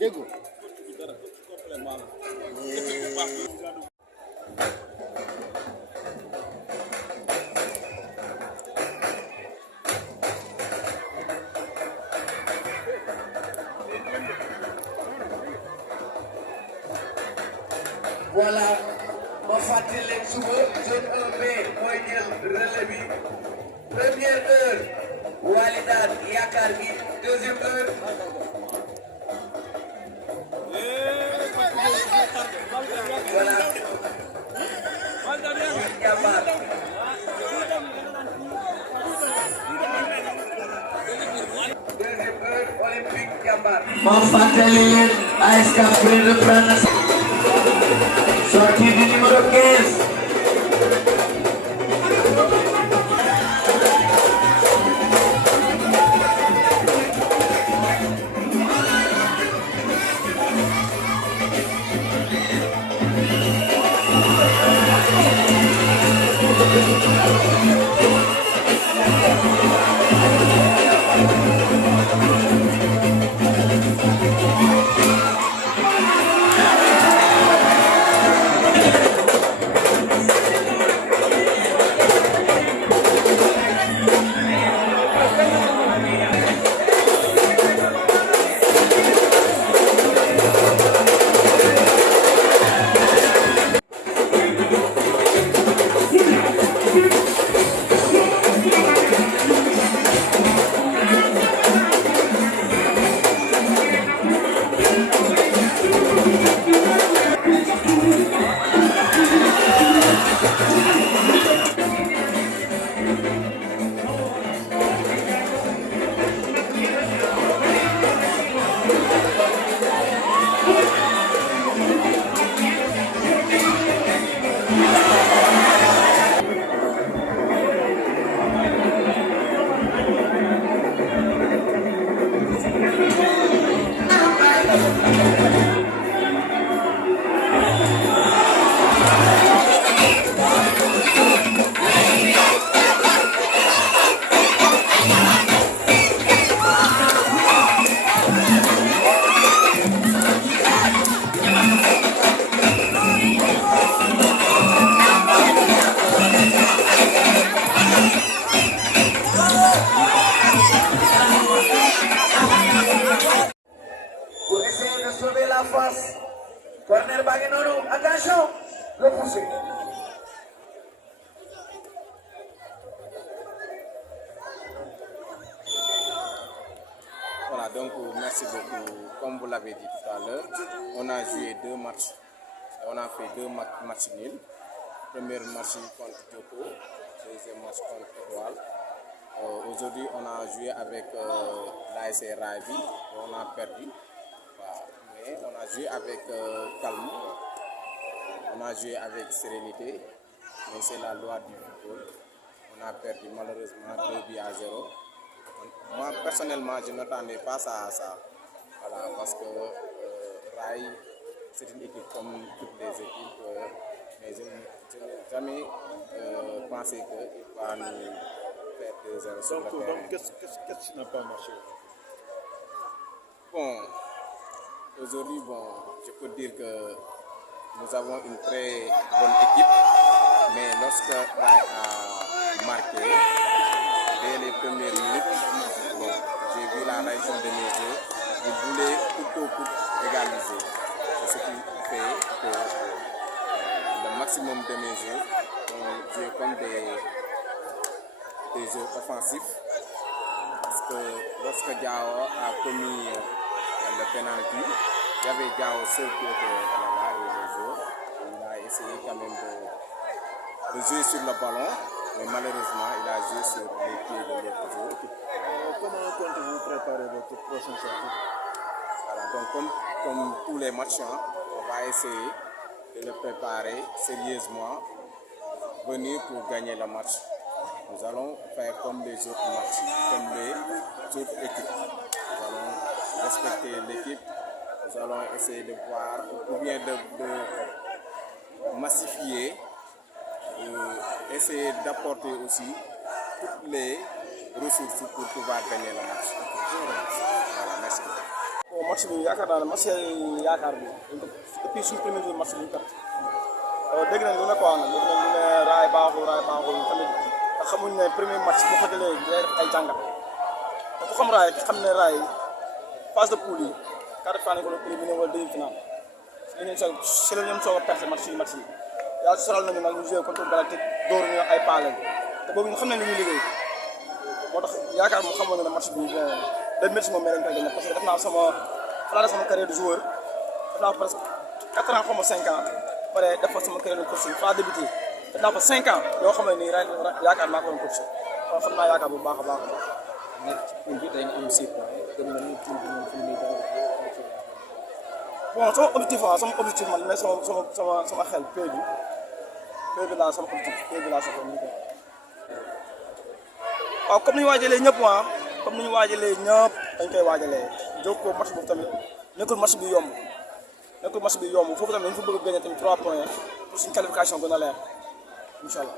Voilà, ma fàttali leen suba zone 1B mooy jël relais bi première heure Walidane yaakaar gi deuxième heure. Voilà. Jàmbaar. Deuxième heure olympique Jàmbaar. Ma fàttali leen AS Kaffrine reprendre sortie du numéro 15. Corner bagi nono, attention, repoussé. Voilà, donc merci beaucoup. Comme vous l'avez dit tout à l'heure, on a joué 2 matchs. On a fait 2 matchs nuls. Premier match contre Djoko, deuxième match contre Étoile. Aujourd'hui, on a joué avec l'AS Ravi, on a perdu. Mais on a joué avec calme, on a joué avec sérénité, mais c'est la loi du football. On a perdu malheureusement 2-0. Moi personnellement, je n'attendais pas ça à ça. Voilà, parce que Rai, c'est une équipe comme toutes les équipes, mais je n'ai jamais pensé qu'il va nous faire 2-0 sur le terrain. Donc, qu'est-ce qui n'a pas marché? Bon. Aujourd'hui, je peux dire que nous avons une très bonne équipe, mais lorsque Rai a marqué, dès les premières minutes, j'ai vu la réaction de mes jeux, ils voulaient tout au coup égaliser. C'est ce qui fait que le maximum de mes jeux ont joué comme des jeux offensifs, parce que lorsque Diao a commis le penalty, il y avait Diao seul qui était là-bas et les autres. Il a essayé quand même de jouer sur le ballon, mais malheureusement il a joué sur les pieds de l'autre joueur. Comment comptez-vous préparer votre prochaine sortie? Voilà, donc comme tous les matchs, on va essayer de le préparer sérieusement, venir pour gagner le match. Nous allons faire comme les autres matchs, comme les autres équipes. Nous allons respecter l'équipe, nous allons essayer de voir, ou bien de massifier, essayer d'apporter aussi toutes les ressources pour pouvoir gagner le match. Voilà, merci. Au match match bi yaakaar naa ne match yaakaar bi depuis suñu premier jour match bi ñu perte dégg nañ lu ne quoi dégg nañ lu ne raay baaxul tamit te xamuñ ne premier match boo ko jëlee day def ay jàngat te ku xam raay xam ne raay phase de poule yi quart de finale ko doon éliminé wala demi-finale si la ñu soog a perte match yi yàlla soral nañu nag ñu joué contre Galactique dóor ñu ay paale te boobu ñu xam ne li ñuy liggéey moo tax yaakaar mu xamoon ne match bi bon day métti moom mais dañ koy gagné parce que def naa sama carrière de joueur def naa presque 4 ans xaw ma 5 ans pare def fa sama carrière de coach fa débuté def naa fa 5 ans yoo xam ne nii ren yaakaar naa ko doon coach kon xam naa yaakaar bu baax a baax. nekk ci poule bi tey nga am 6 points gëm na ni team bi moom fi mu ne bon sama objectif man mais sama xel pay bi laa sama objectif pay bi laa soxla ñu ko waaw comme ni ñu waajalee ñëpp dañ koy waajalee Jokko match boobu tamit nekkul match bi yomb foofu tamit dañ fa bëgg a gagné tamit 3 points pour suñu qualification gën a leer incha allah.